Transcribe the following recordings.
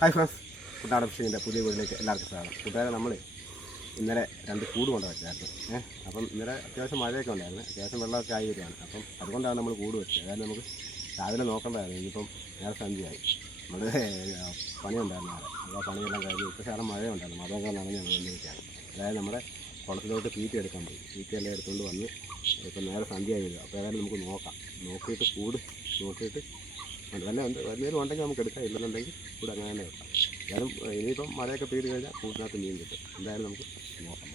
Hi friends, കുട്ടാട ഫിഷിങ്ങിൻ്റെ പുതിയ വീട്ടിലേക്ക് എല്ലാവർക്കും സ്വാഗതം. കൂട്ടുകാരെ, നമ്മൾ ഇന്നലെ 2 കൂട് കൊണ്ട് വെച്ചായിരുന്നു. അപ്പം ഇന്നലെ അത്യാവശ്യം മഴയൊക്കെ ഉണ്ടായിരുന്നു, അത്യാവശ്യം വെള്ളമൊക്കെ ആയി വരുവാണ്. അപ്പം അതുകൊണ്ടാണ് നമ്മൾ കൂട് വെച്ചത്. അതായത് നമുക്ക് രാവിലെ നോക്കേണ്ടതായിരുന്നു. ഇനിയിപ്പം നേരെ സന്ധ്യയായി, നമ്മൾ പണിയുണ്ടായിരുന്നു നാളെ. അപ്പോൾ ആ പണിയെല്ലാം കഴിഞ്ഞ് ഇപ്പോൾ ശകലം മഴയുണ്ടായിരുന്നു, മതമൊക്കെ നനഞ്ഞ് വന്നിരിക്കുകയാണ്. അതായത് നമ്മുടെ കുളത്തിലോട്ട് തീറ്റ എടുക്കാൻ പോയി, തീറ്റയെല്ലാം എടുത്തുകൊണ്ട് വന്ന് ഇപ്പം നേരെ സന്ധ്യയായി വരിക. അപ്പോൾ ഏതായാലും നമുക്ക് നോക്കിയിട്ട് കൂട് നോക്കിയിട്ട് തന്നെ വലിയൊരു ഉണ്ടെങ്കിൽ നമുക്ക് എടുക്കാം, ഇല്ലെന്നുണ്ടെങ്കിൽ കൂടെ അങ്ങനെ തന്നെ വെക്കാം. എന്തായാലും ഇനിയിപ്പം മഴയൊക്കെ പെയ്ത് കഴിഞ്ഞാൽ കൂട്ടിനകത്ത് മീൻ കിട്ടും. എന്തായാലും നമുക്ക് നോക്കാം.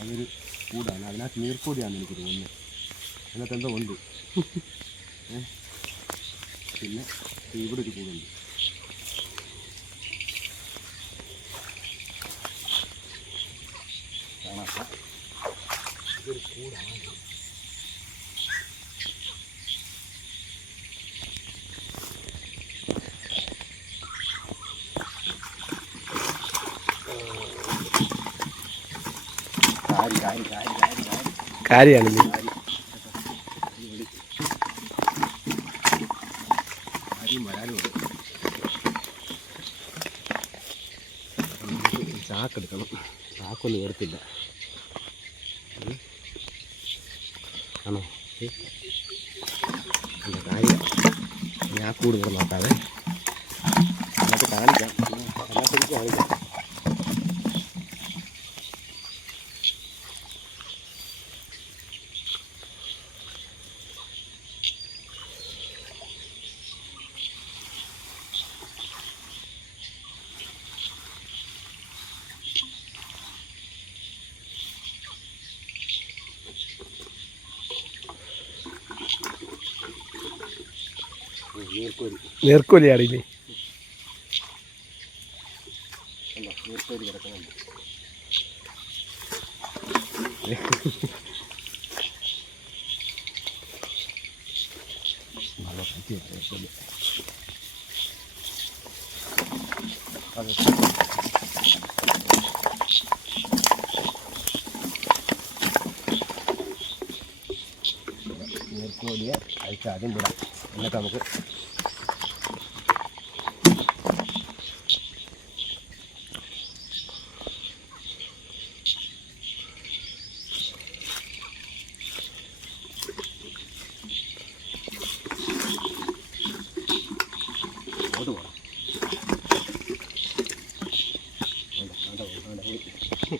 അതൊരു കൂടാണ്, അതിനകത്ത് നീർക്കൂടിയാണ് എനിക്ക് തോന്നുന്നത്. അതിനകത്ത് എന്തോ ഉണ്ട്. പിന്നെ ഇവിടെ ഒരു കൂടുണ്ട്. ഇതൊരു കൂടാണ്. കാര്യമാണ് ചാക്കെടുക്കണം. ചാക്കൊന്നും എടുത്തില്ല ആണോ? അല്ല, കാര്യം ഞാൻ കൂടുതൽ നോക്കാതെ അതിനകത്ത് കാണിക്കാം. അതിനകത്ത് കാണിക്കാം. നീർക്കോലിയാണ് ഇനി. നീർക്കോലി കിടക്കുന്നുണ്ട്. നീർക്കോലിയെ അയച്ച് ആദ്യം വിടാം, എന്നിട്ട് നമുക്ക്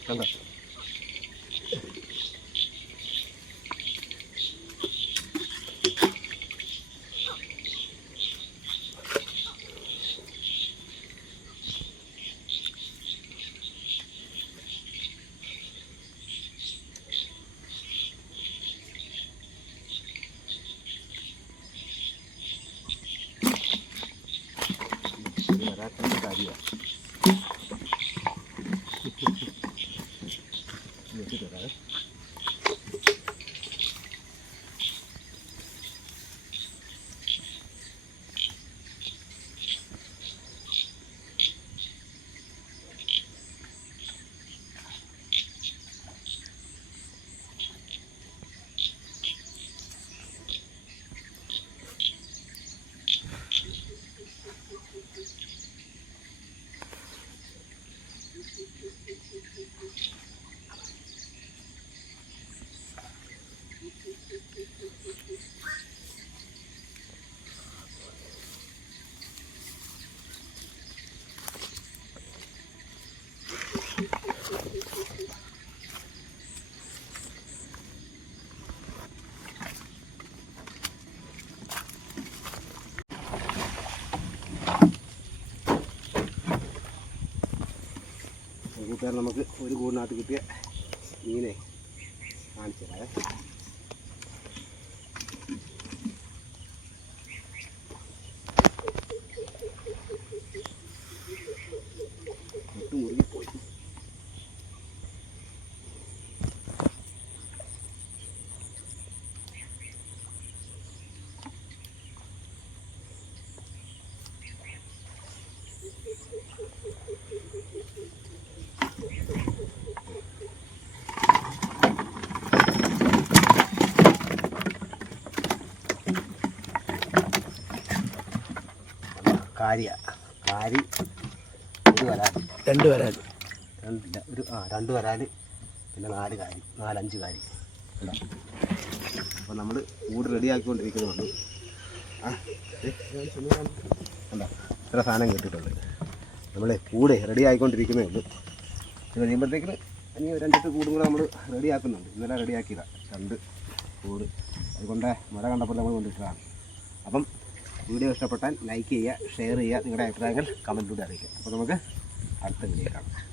കണ്ടോ. വരാത്ത കാര്യമാണ്. കൂട്ടുകാർ, നമുക്ക് ഒരു കൂടിനകത്ത് കിട്ടിയ മീനെ കാണിച്ചു തരാം. മുറുകിപ്പോയി. കാരി ഒരു വരാൽ, രണ്ട് വരാൽ, രണ്ട് വരാൽ, പിന്നെ 4 കാരി, 4-5 കാരി ഉണ്ടോ. അപ്പോൾ നമ്മൾ കൂട് റെഡിയാക്കിക്കൊണ്ടിരിക്കുന്നുണ്ട്. ഉണ്ടോ, ഇത്ര സാധനം കിട്ടിയിട്ടുണ്ട്. നമ്മൾ കൂട് റെഡി ആയിക്കൊണ്ടിരിക്കുന്നേ ഉള്ളൂ. ഇത് കഴിയുമ്പോഴത്തേക്കിന് ഇനി 2 കൂടും കൂടെ നമ്മൾ റെഡിയാക്കുന്നുണ്ട്. ഇന്നലെ റെഡിയാക്കിയതാണ് 2 കൂട്. അതുകൊണ്ട് മഴ കണ്ടപ്പോൾ നമ്മൾ കൊണ്ടിട്ടതാണ്. അപ്പം വീഡിയോ ഇഷ്ടപ്പെട്ടാൽ ലൈക്ക് ചെയ്യുക, ഷെയർ ചെയ്യുക, നിങ്ങളുടെ അഭിപ്രായങ്ങൾ കമൻറ്റിലൂടെ അറിയിക്കുക. അപ്പോൾ നമുക്ക് അടുത്ത വീഡിയോ കാണാം.